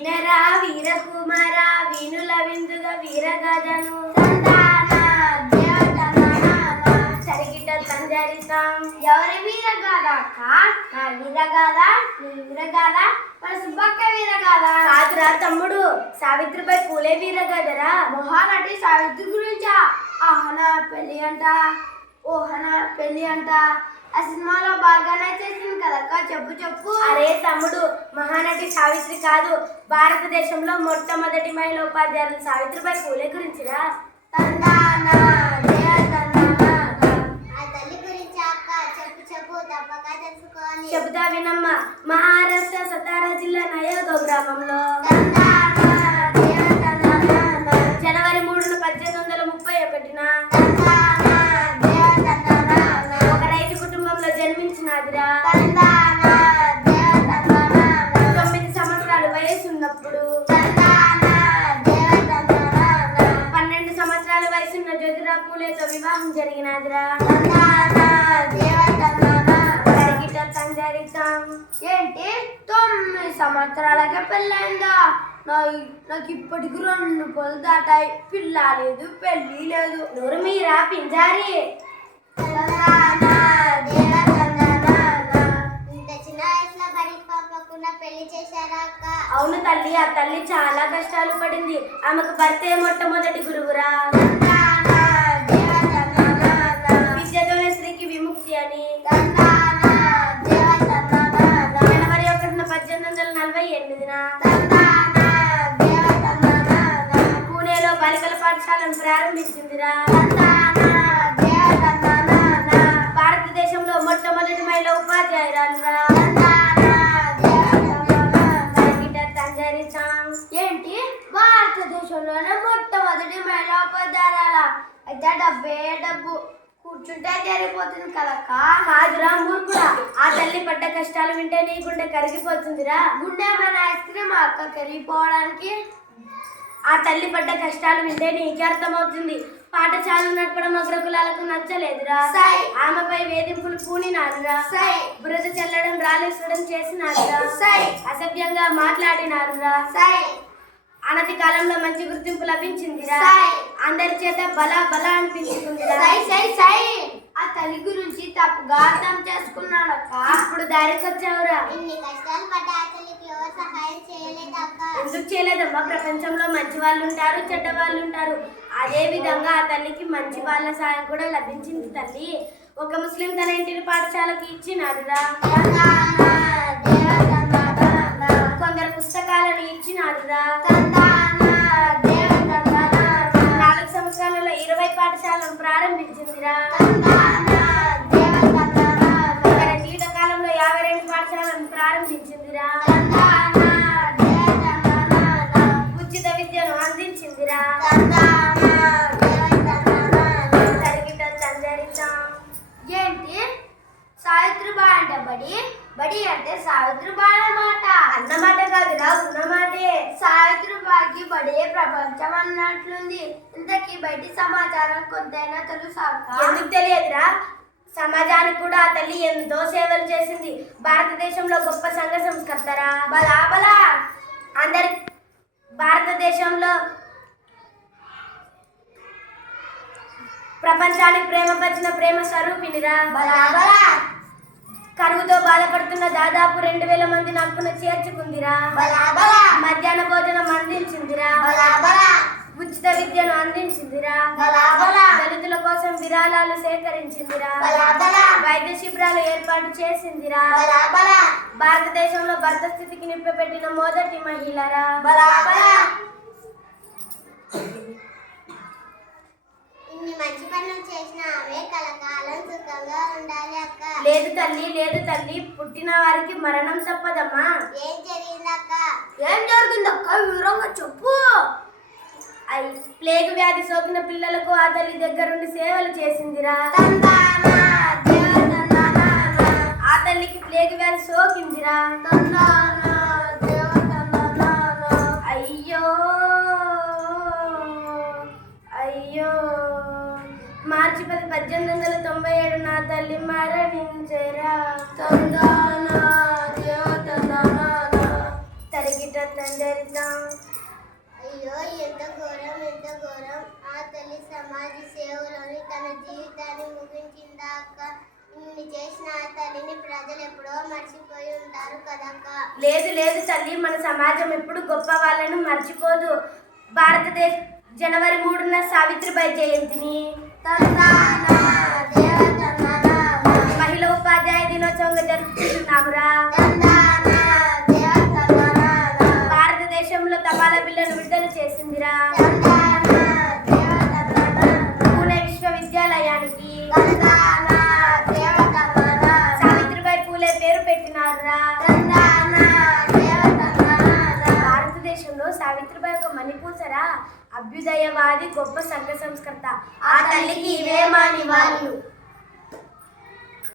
వినరా వీరకుమార వీణుల విందుగ వీరగదను సరిగిట సంజరితం. ఎవరి వీరగాథ అక్క? నా వీరగాథ, నీ వీరగాథ, మన సుబ్బక్క వీరగాథ కాదురా తమ్ముడు, సావిత్రిబాయి పూలే వీరగాథరా. మహానటి సావిత్రి గురించా? ఆహనా పెళ్లి అంట, ఓహనా పెళ్లి అంట. ఆ సినిమాలో బాగానే చేసింది కదక్క, చెప్పు చెప్పు. అరే తమ్ముడు, మహానటి సావిత్రి కాదు, భారతదేశంలో మొట్టమొదటి మహిళా ఉపాధ్యాయులు సావిత్రిబాయి పూలే గురించిరా. చెబుతా వినమ్మ. మహారాష్ట్ర సతారా జిల్లా నయోగ గ్రామంలో జనవరి 3, 1831 ఒక రైతు కుటుంబంలో జన్మించినదిరా. 9 సంవత్సరాల వయసు ఉన్నప్పుడు 12 సంవత్సరాల వయసున్న జ్యోతిరావు పూలేతో వివాహం జరిగినదిరా. ఏంటి 9 సంవత్సరాలకే పెళ్ళైందా? నాకు ఇప్పటికి 2 పళ్ళు దాటాయి, పిల్ల లేదు పెళ్ళి లేదు. నోరు మీరా పింజారి. అవును తల్లి, ఆ తల్లి చాలా కష్టాలు పడింది. ఆమెకు భర్తే మొట్టమొదటి గురువురా. విద్యతోనే స్త్రీకి విముక్తి అని జనవరి 1, 1848 పూణేలో బాలికల పాఠశాలను ప్రారంభించిందిరా. భారతదేశంలో మొట్టమొదటి మహిళా ఉపాధ్యాయురాలురా. ఏంటి భారతదేశంలోనే మొట్టమొదటి మహిళా ఉపాధ్యాయురాల? అయితే డబ్బే డబ్బు, కూర్చుంటే జరిగిపోతుంది కదక్క. కాదురా మూర్ఖుడా, ఆ తల్లి పడ్డ కష్టాలు వింటే నీ గుండె కరిగిపోతుందిరా. గుండె మన ఐస్ క్రీమ్ అక్క కరిగిపోవడానికి. ఆ తల్లి పడ్డ కష్టాలు వింటే నీకే అర్థమవుతుంది. పాఠశాలలు నడపడం అగ్రకులాలకు నచ్చలేదురా. ఆమెపై వేధింపులు పూనినారురా. బురద చల్లడం, రాలేసడం చేసినారురా. అసభ్యంగా మాట్లాడినారురా. అనతి కాలంలో మంచి గుర్తింపు లభించిందిరా. అందరి చేత బలా బలా అనిపించుకుందిరా. ఆ తల్లి గురించి తప్పుగా అర్థం చేసుకున్నాడక్క. ఇప్పుడు దారికొచ్చావురా. ఎందుకు చేయలేదమ్మా? ప్రపంచంలో మంచి వాళ్ళు ఉంటారు, చెడ్డ వాళ్ళు ఉంటారు. అదే విధంగా ఆ తల్లికి మంచి వాళ్ళ సాయం కూడా లభించింది తల్లి. ఒక ముస్లిం తన ఇంటిని పాఠశాలకు ఇచ్చినాడురా. కొందరు పుస్తకాలను ఇచ్చినాడురా. 4 సంవత్సరాలలో 20 పాఠశాలను ప్రారంభించిందిరా. జీవితకాలంలో 52 పాఠశాలను ప్రారంభించిందిరా. ఉచిత విద్యను అందించిందిరా. ఏంటి సావిత్రిబాయి అంటే బడి, బడి అంటే సావిత్రిబాయి అన్నమాట. అన్నమాట కాదురా, ఉన్నమాటే. సావిత్రిబాయికి బడే ప్రపంచం అన్నట్లుంది. ఇంతకీ బయటి సమాచారం కొంతైనా తెలుసా? ఎందుకు తెలియదురా? సమాజానికి కూడా ఆ తల్లి ఎంతో సేవలు చేసింది. భారతదేశంలో గొప్ప సంఘ సంస్కర్తరా. బలా బలా అందరి భారతదేశంలో ప్రపంచానికి ప్రేమ పంచిన ప్రేమ స్వరూపినిరా. కరువుతో బాధపడుతున్న దాదాపు 2000 మంది నక్కున చేర్చుకుందిరా. మధ్యాహ్న భోజనం అందించిందిరా. ఉచిత విద్యను అందించిందిరా. దళితుల కోసం విరాళాలు సేకరించిందిరా. వైద్య శిబిరాలు ఏర్పాటు చేసిందిరా. భారతదేశంలో భర్త స్థితికి నింపబెట్టిన మొదటి మహిళరా. మంచి పనులు చేసిన అవే కలకాలం సుఖంగా ఉండాలి అక్క. లేదు తల్లి, లేదు తల్లి, పుట్టిన వారికి మరణం తప్పదమ్మా. ఏం జరిగిందక్క? ఏం జరిగిందక్క? వివరంగా చెప్పు. ప్లేగు వ్యాధి సోకిన పిల్లలకు ఆ తల్లి దగ్గరుండి సేవలు చేసిందిరా. ఆ తల్లికి ప్లేగు వ్యాధి సోకిందిరా. అయ్యో అయ్యో, మార్చి 10, 1897 నా తల్లి మరణించెరా. తరిగిట చేద్దాం. అయ్యో ఎంత ఘోరం ఎంత ఘోరం. ఆ తల్లి సమాజ సేవలోని తన జీవితాన్ని ముగించిందా అక్క? ఇన్ని చేసిన ఆ తల్లిని ప్రజలు ఎప్పుడో మర్చిపోయి ఉంటారు కదక్క. లేదు లేదు తల్లి, మన సమాజం ఎప్పుడు గొప్ప వాళ్ళను మర్చిపోదు. భారతదేశ జనవరి 3న సావిత్రిబాయి జయంతిని, మహిళా ఉపాధ్యాయ దినోత్సవంగా జరుపుకుంటున్నామురా. భారతదేశంలో తపాలా బిల్లును విడుదల చేసిందిరా. పూణే విశ్వవిద్యాలయానికి సావిత్రిబాయి పూలే పేరు పెట్టినారురా. భారతదేశంలో సావిత్రిబాయి ఒక మణిపూసరా, అభ్యుదయవాది, గొప్ప సంఘ సంస్కర్త. ఆ తల్లికి ఇవే మా నివాళులు.